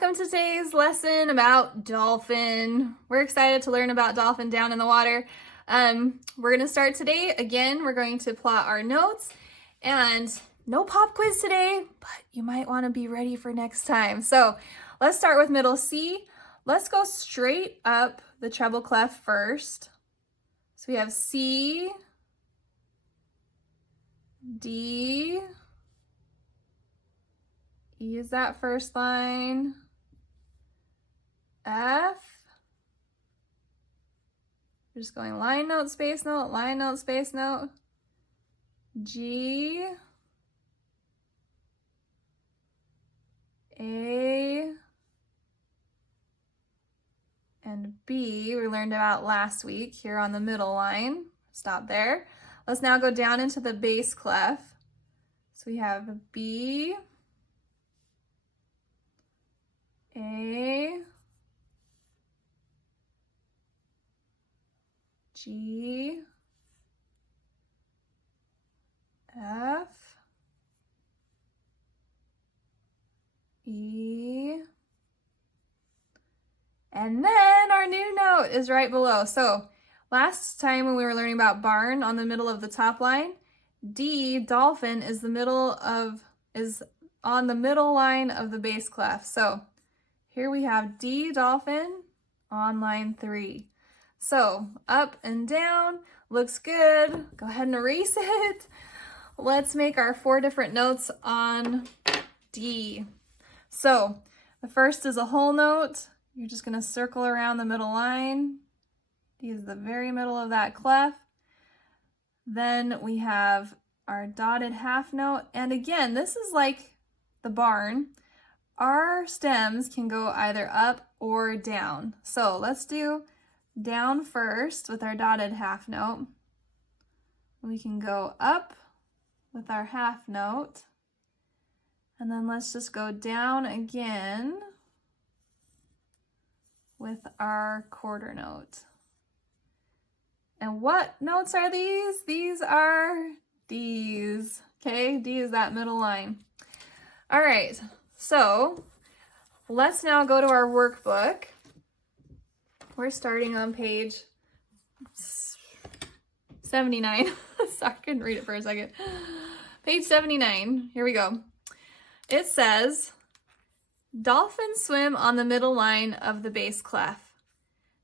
welcome to today's lesson about Dolphin. We're excited to learn about Dolphin down in the water. We're going to start today. Again, we're going to plot our notes and no pop quiz today, but you might want to be ready for next time. So let's start with middle C. Let's go straight up the treble clef first. So we have C, D, E is that first line, F, we're just going line note, space note, line note, space note, G, A, and B we learned about last week here on the middle line. Stop there. Let's now go down into the bass clef. So we have B, A, G, F, E, and then our new note is right below. So last time when we were learning about barn on the middle of the top line, D, dolphin, is on the middle line of the bass clef. So here we have D, dolphin, on line 3. So up and down, looks good. Go ahead and erase it. Let's make our 4 different notes on D. So the first is a whole note. You're just going to circle around the middle line. D is the very middle of that clef. Then we have our dotted half note. And again, this is like the barn. Our stems can go either up or down. So let's do down first with our dotted half note. We can go up with our half note. And then let's just go down again with our quarter note. And what notes are these? These are D's. Okay, D is that middle line. All right, so let's now go to our workbook. We're starting on page 79. Sorry, I couldn't read it for a second. Page 79, here we go. It says, dolphins swim on the middle line of the bass clef.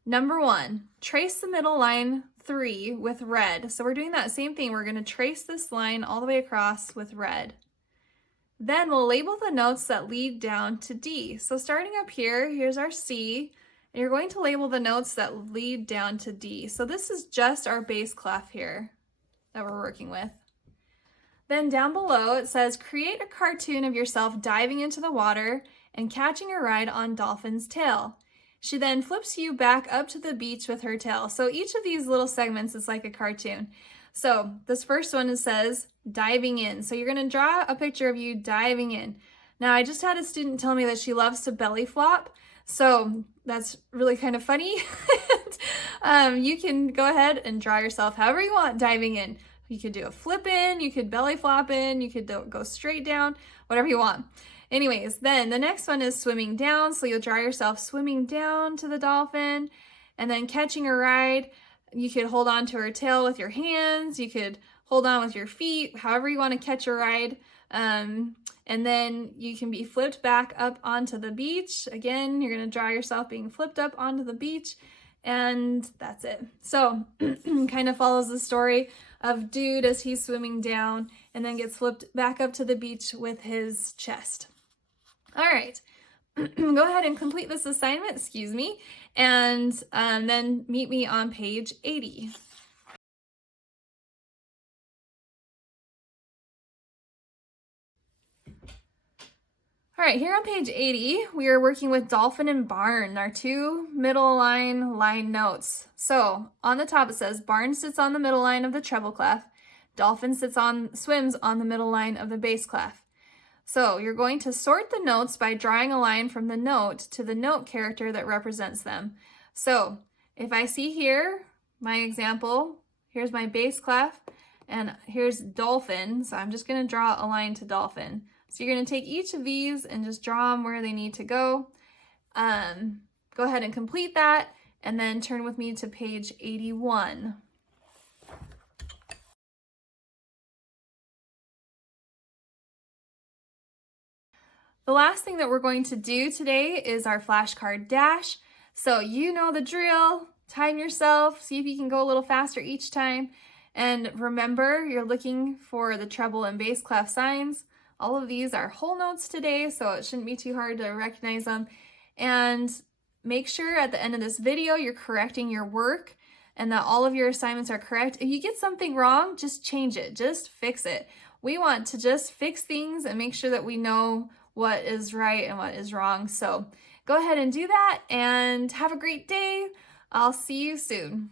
Number 1, trace the middle line 3 with red. So we're doing that same thing. We're going to trace this line all the way across with red. Then we'll label the notes that lead down to D. So starting up here, here's our C, and you're going to label the notes that lead down to D. So this is just our bass clef here that we're working with. Then down below it says, create a cartoon of yourself diving into the water and catching a ride on Dolphin's tail. She then flips you back up to the beach with her tail. So each of these little segments is like a cartoon. So this first one, it says diving in. So you're going to draw a picture of you diving in. Now I just had a student tell me that she loves to belly flop. So that's really kind of funny. You can go ahead and draw yourself however you want diving in. You could do a flip in, you could belly flop in, you could go straight down, whatever you want. Anyways, then the next one is swimming down. So you'll draw yourself swimming down to the dolphin and then catching a ride. You could hold on to her tail with your hands. You could hold on with your feet, however you want to catch a ride. And then you can be flipped back up onto the beach. Again, you're going to draw yourself being flipped up onto the beach. And that's it. So kind of follows the story of dude as he's swimming down and then gets flipped back up to the beach with his chest. All right, go ahead and complete this assignment, and then meet me on page 80. All right, here on page 80, we are working with dolphin and barn, our 2 middle line notes. So on the top it says, barn sits on the middle line of the treble clef, dolphin swims on the middle line of the bass clef. So you're going to sort the notes by drawing a line from the note to the note character that represents them. So if I see here, my example, here's my bass clef, and here's dolphin. So I'm just going to draw a line to dolphin. So you're going to take each of these and just draw them where they need to go. Go ahead and complete that, and then turn with me to page 81. The last thing that we're going to do today is our flashcard dash. So you know the drill. Time yourself, see if you can go a little faster each time. And remember, you're looking for the treble and bass clef signs. All of these are whole notes today, so it shouldn't be too hard to recognize them. And make sure at the end of this video you're correcting your work and that all of your assignments are correct. If you get something wrong, just change it, just fix it. We want to just fix things and make sure that we know what is right and what is wrong. So go ahead and do that and have a great day. I'll see you soon.